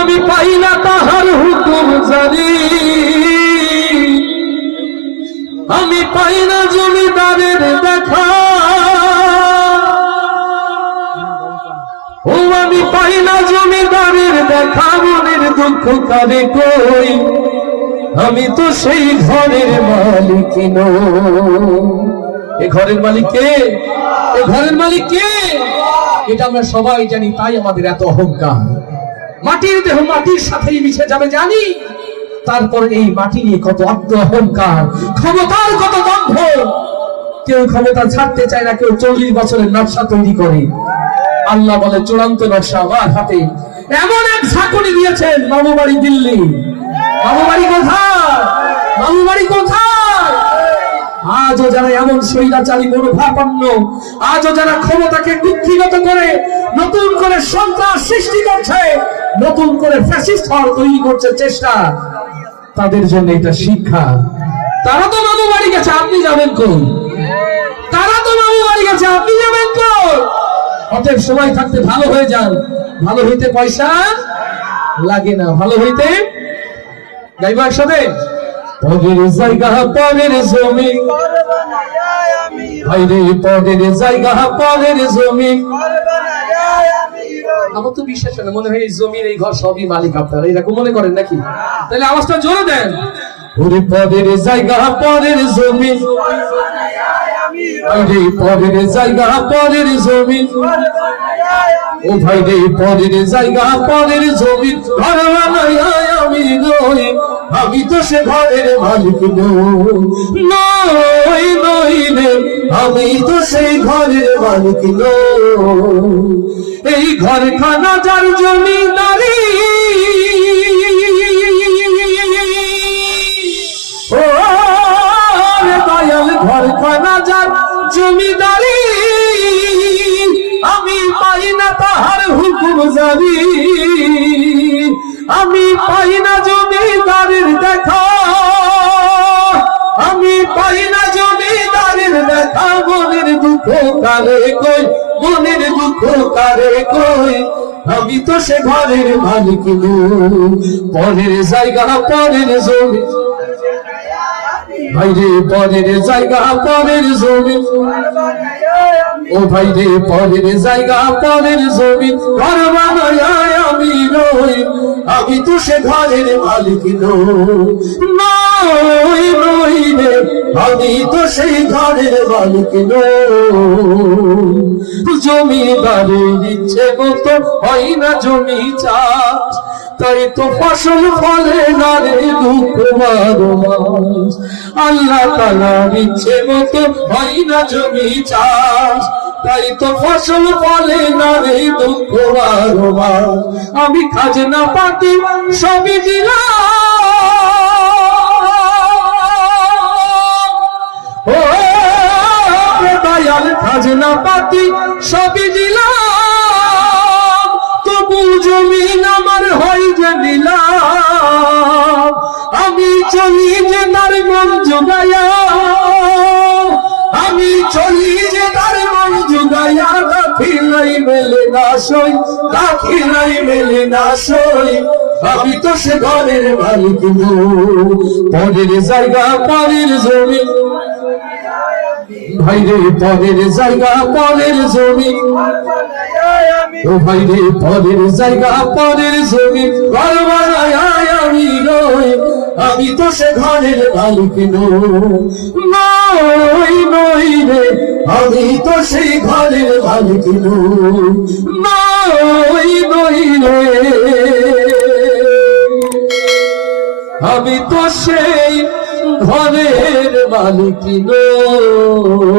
আমি পাই না তাহার হুকুম জানি, আমি পাই না জমিদারের দেখা, আমি পাই না জমিদারের দেখা, মনের দুঃখ কারে কই, আমি তো সেই ঘরের মালিক নই। এ ঘরের মালিক কে? এ ঘরের মালিক কে? এটা আমরা সবাই জানি, তাই আমাদের এত অহংকার। মাটির দেহ মাটির সাথেই মিশে যাবে জানি, তারপর এই মাটি নিয়ে কত আত্ম অহংকার, ক্ষমতার কত দম্ভ। কেউ ক্ষমতা ছাড়তে চায় না, কেউ 40 বছরের নকশা তৈরি করে। আল্লাহ বলে চূড়ান্ত নকশা আমার হাতে। এমন এক ঝাঁকুনি দিয়েছেন, মামু বাড়ি দিল্লি। মামু বাড়ি কোথায়? মামু বাড়ি কোথায়? আজও যারা এমন স্বৈরাচারী মনোভাবাপন্ন, আজও যারা ক্ষমতাকে কুক্ষিগত করে নতুন করে সন্ত্রাস সৃষ্টি করছে, নতুন করে ফ্যাসিস্ট হওয়ার তৈরি করছে চেষ্টা, তাদের জন্য এটা শিক্ষা। তারা তো মামু বাড়ি গেছে, আপনি যাবেন কোন? তারা তো মামু বাড়ি গেছে, আপনি যাবেন কোন? অতএব সময় থাকতে ভালো হয়ে যান। ভালো হইতে পয়সা লাগে না, ভালো হইতে গাইবা একসাথে। পদের জায়গা পদের জমি, ভাইরে পদের জায়গা পদের জমি। আমার তো বিশ্বাস হয় না, মনে হয় এই জমির এই ঘর সবই মালিক আপনারা, এরকম মনে করেন নাকি? তাহলে আওয়াজটা জোরে দেন। ওরে পদের জায়গা পদের জমি, ভাইরে পদের জায়গা পদের জমি। ও ভাইরে পদের জায়গা পদের জমি, ঘর বানায় আমি নই, আমি তো সে ঘরের মালিক নই, নই রে, আমি তো সেই ঘরের মালিক নই। এই ঘরখানা যার জমিদারি, ও দয়াল ঘরখানা যার জমিদারি, আমি পাই না তাহার হুকুম জারি, আমি পাই না জমিদারের দেখা, আমি পাই না জমিদারের দেখা। মনের দুঃখ কারে কই, মনের দুঃখ কারে কই, আমি তো সে ঘরের মালিক নই। পরের জায়গা পরের জমি, ভাইরে পরের জায়গা পরের জমি। ও ভাইরে পরের জায়গা পরের জমি, ঘর বানায় আমি নই, আমি তো সে ঘরের মালিক নই, নই রে, আমি তো সেই ঘরের মালিক নই। জমিদারের ইচ্ছে মতো হয় না জমি চাষ, তাই তো ফসল ফলে না রে দুঃখ বারো মাস। আল্লাহ তাআলার ইচ্ছে মতো হয় না জমি চাষ, তাই তো ফসল ফলে না রে দুঃখ বারো মাস। আমি খাজনা পাতি সবই দিলাম, ও দয়াল খাজনা পাতি সবই দিলাম, তবু জমিন আমার হয় যে নিলাম। আমি চলি যে তার মন জোগায়া, আমি চলি যে তার মন জোগায়া, দাখিলাই মেলে না সই, দাখিলাই মেলে না সই, আমি তো সে ঘরের মালিক নই। পরের জায়গা পরের জমি, ভাইরে পরের জায়গা পরের জমি। ও ভাইরে পরের জায়গা পরের জমি, ঘর বানায় আমি নই, আমি তো সে ঘরের মালিক নই, নই রে, আমি তো সেই ঘরের মালিক নই, নই রে, আমি তো সেই ঘরের মালিক নই।